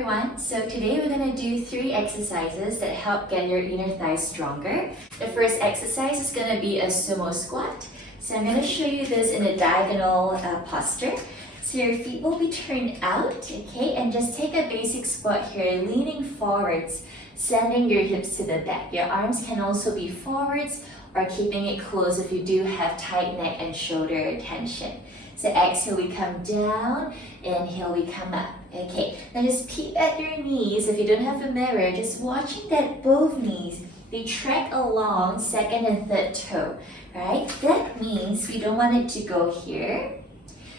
everyone. So today we're going to do 3 exercises that help get your inner thighs stronger. The first exercise is going to be a sumo squat. So I'm going to show you this in a diagonal posture. So your feet will be turned out, okay? And just take a basic squat here, leaning forwards, sending your hips to the back. Your arms can also be forwards or keeping it close if you do have tight neck and shoulder tension. So exhale, we come down, inhale, we come up. Okay, now just peep at your knees. If you don't have a mirror, just watching that both knees, they track along second and third toe, right? That means we don't want it to go here,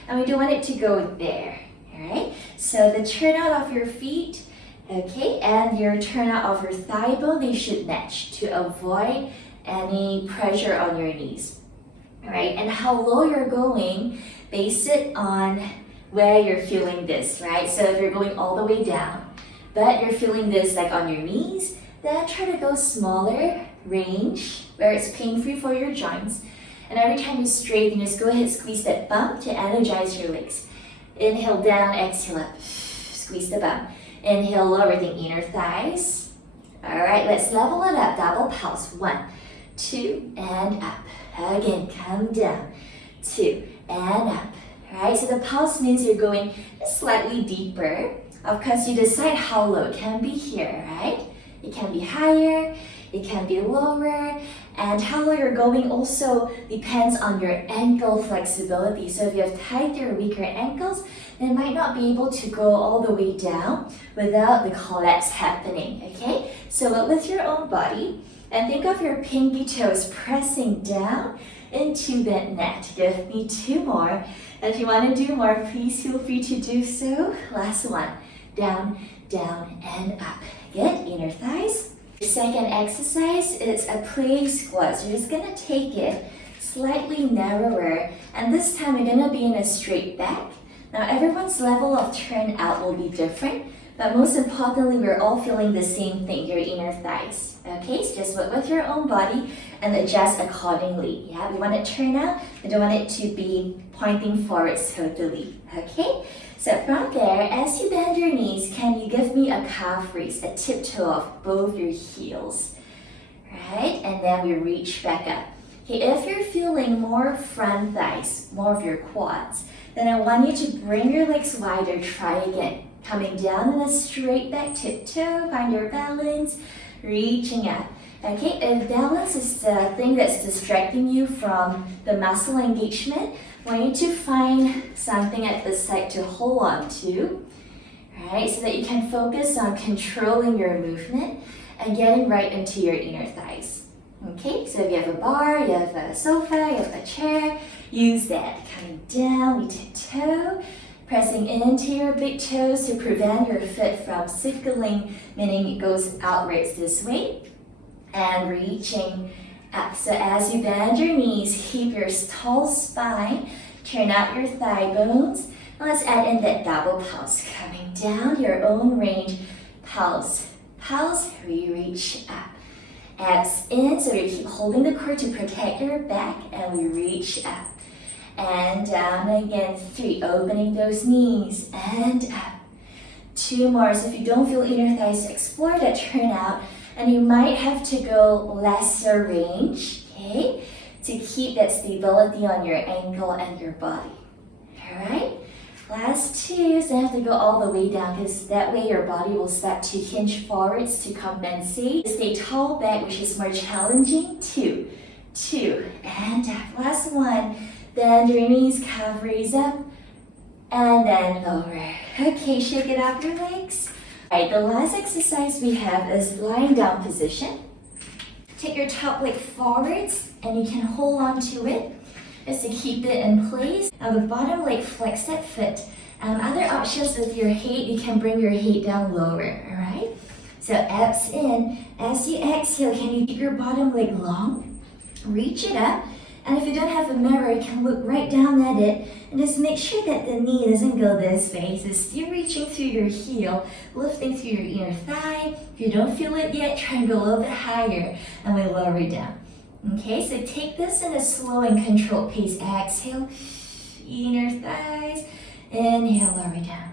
and we don't want it to go there, all right? So the turnout of your feet, okay, and your turnout of your thigh bone, they should match to avoid any pressure on your knees, all right? And how low you're going, base it on where you're feeling this, right? So if you're going all the way down, but you're feeling this like on your knees, then try to go smaller range where it's pain-free for your joints. And every time you straighten, just go ahead and squeeze that bump to energize your legs. Inhale down, exhale up, squeeze the bump. Inhale, lower the inner thighs. All right, let's level it up, double pulse. 1, 2, and up. Again, come down, 2, and up. Right, so the pulse means you're going slightly deeper. Of course, you decide how low. It can be here, right? It can be higher, it can be lower, and how low you're going also depends on your ankle flexibility. So if you have tighter or weaker ankles, they might not be able to go all the way down without the collapse happening, okay? So with your own body, and think of your pinky toes pressing down into that mat. Give me 2 more. If you want to do more, please feel free to do so. Last one. Down, down, and up. Good. Inner thighs. The second exercise is a plank squat. So you're just going to take it slightly narrower. And this time you're going to be in a straight back. Now everyone's level of turn out will be different. But most importantly, we're all feeling the same thing, your inner thighs. Okay, so just work with your own body and adjust accordingly. Yeah, we want it to turn out, we don't want it to be pointing forwards totally. Okay, so from there, as you bend your knees, can you give me a calf raise, a tiptoe of both your heels? Right, and then we reach back up. Okay, if you're feeling more front thighs, more of your quads, then I want you to bring your legs wider, try again. Coming down in a straight back tiptoe, find your balance, reaching up. Okay, if balance is the thing that's distracting you from the muscle engagement, I want you to find something at the side to hold on to, right? So that you can focus on controlling your movement and getting right into your inner thighs. Okay, so if you have a bar, you have a sofa, you have a chair, use that. Coming down, we tiptoe. Pressing into your big toes to prevent your foot from circling, meaning it goes outwards this way. And reaching up. So as you bend your knees, keep your tall spine, turn out your thigh bones. And let's add in that double pulse. Coming down your own range. Pulse, pulse, we reach up. Abs in, so you keep holding the core to protect your back, and we reach up. And down again, 3, opening those knees, and up. 2 more, so if you don't feel inner thighs, explore that turnout, and you might have to go lesser range, okay, to keep that stability on your ankle and your body, all right? Last 2, so you have to go all the way down, because that way your body will start to hinge forwards to compensate. Stay tall back, which is more challenging. 2, and up. Last 1. Bend your knees, calf raise up, and then lower. Okay, shake it off your legs. All right, the last exercise we have is lying down position. Take your top leg forwards, and you can hold on to it just to keep it in place. Now the bottom leg, flex that foot. Other options with your head, you can bring your head down lower, all right? So abs in. As you exhale, can you keep your bottom leg long? Reach it up. And if you don't have a mirror, you can look right down at it and just make sure that the knee doesn't go this way. So still reaching through your heel, lifting through your inner thigh. If you don't feel it yet, try and go a little bit higher and we lower it down. Okay, so take this in a slow and controlled pace. Exhale, inner thighs. Inhale, lower it down.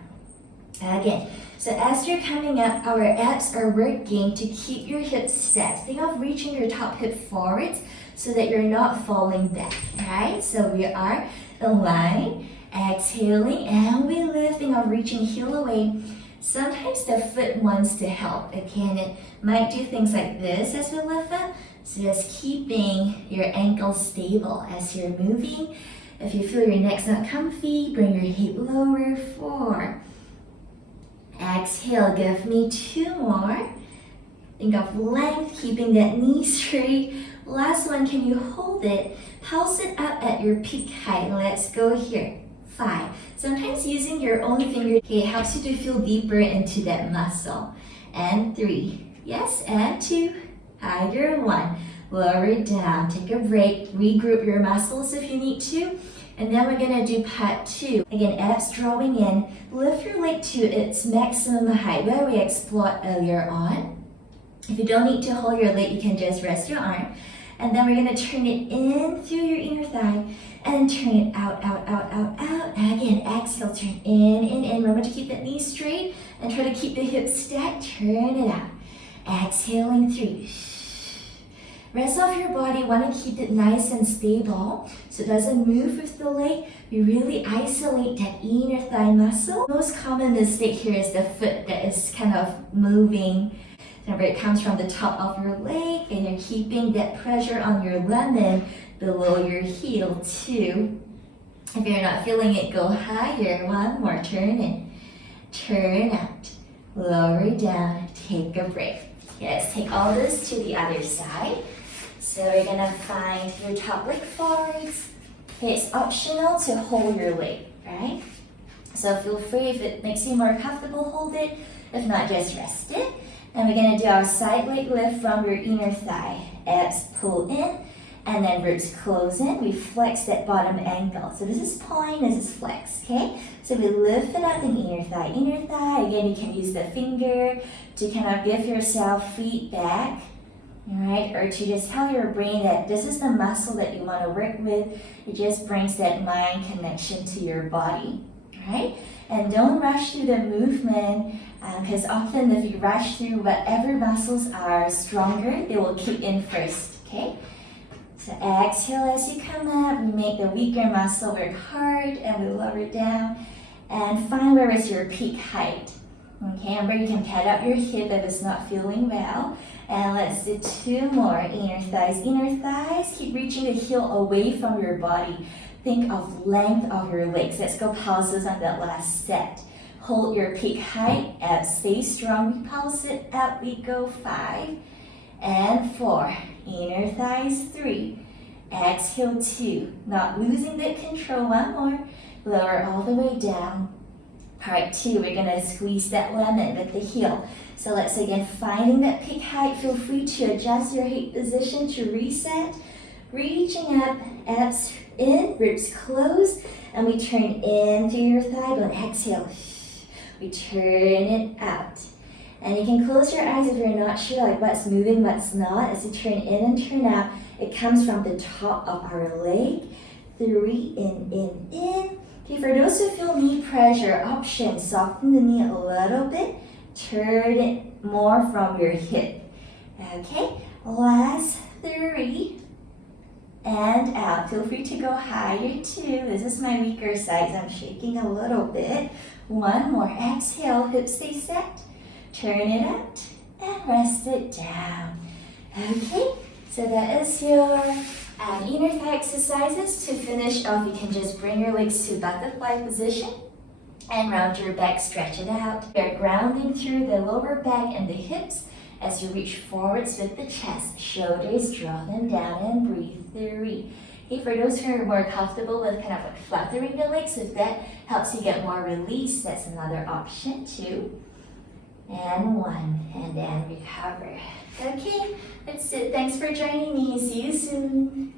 Again, So as you're coming up, our abs are working to keep your hips set. Think of reaching your top hip forwards so that you're not falling back, right? So we are aligned, exhaling, and we lift. Think of reaching heel away. Sometimes the foot wants to help. Again, it might do things like this as we lift up. So just keeping your ankles stable as you're moving. If you feel your neck's not comfy, bring your hip lower. 4. Exhale, give me 2 more. Think of length, keeping that knee straight. Last one, can you hold it? Pulse it up at your peak height. Let's go here. 5. Sometimes using your own finger, okay, helps you to feel deeper into that muscle. And 3. Yes, and 2. Higher. 1. Lower it down. Take a break. Regroup your muscles if you need to. And then we're gonna do part 2. Again, abs drawing in. Lift your leg to its maximum height where we explored earlier on. If you don't need to hold your leg, you can just rest your arm. And then we're gonna turn it in through your inner thigh and turn it out, out, out, out, out. And again, exhale, turn in. Remember to keep that knee straight and try to keep the hips stacked. Turn it out. Exhaling through. Rest off your body. Want to keep it nice and stable so it doesn't move with the leg. We really isolate that inner thigh muscle. Most common mistake here is the foot that is kind of moving. Remember, it comes from the top of your leg and you're keeping that pressure on your lemon below your heel too. If you're not feeling it, go higher. 1 more. Turn in. Turn out. Lower down. Take a break. Yes, take all this to the other side. So we're gonna find your top leg forwards. Okay, it's optional to hold your leg, right? So feel free, if it makes you more comfortable, hold it. If not, just rest it. And we're gonna do our side leg lift from your inner thigh. Abs pull in, and then ribs close in. We flex that bottom ankle. So this is pulling, this is flex, okay? So we lift it up in inner thigh. Inner thigh, again, you can use the finger to kind of give yourself feedback, all right? Or to just tell your brain that this is the muscle that you want to work with. It just brings that mind connection to your body, all right? And don't rush through the movement, because often if you rush through whatever muscles are stronger, they will kick in first, okay? So exhale as you come up. We make the weaker muscle work hard, and we lower it down. And find where is your peak height. Okay, remember you can pat up your hip if it's not feeling well. And let's do 2 more. Inner thighs. Inner thighs. Keep reaching the heel away from your body. Think of length of your legs. Let's go pulses on that last set. Hold your peak height. Abs stay strong. We pulse it up. We go 5 and 4. Inner thighs. 3. Exhale 2. Not losing that control. 1 more. Lower all the way down. Part 2, we're gonna squeeze that lemon with the heel. So let's again, finding that peak height. Feel free to adjust your hip position to reset. Reaching up, abs in, ribs close, and we turn in through your thigh bone. Exhale. We turn it out. And you can close your eyes if you're not sure like what's moving, what's not. As you turn in and turn out, it comes from the top of our leg. 3, in. Okay, for those who feel knee pressure, option, soften the knee a little bit. Turn it more from your hip. Okay, last 3. And out. Feel free to go higher too. This is my weaker side. I'm shaking a little bit. 1 more. Exhale, hips stay set. Turn it out and rest it down. Okay, so that is your inner thigh exercises. To finish off, you can just bring your legs to butterfly position and round your back, stretch it out. You're grounding through the lower back and the hips as you reach forwards with the chest. Shoulders, draw them down and breathe. 3. Okay, for those who are more comfortable with kind of like fluttering the legs, if that helps you get more release, that's another option too. And 1, and then recover. Okay, that's it. Thanks for joining me. See you soon.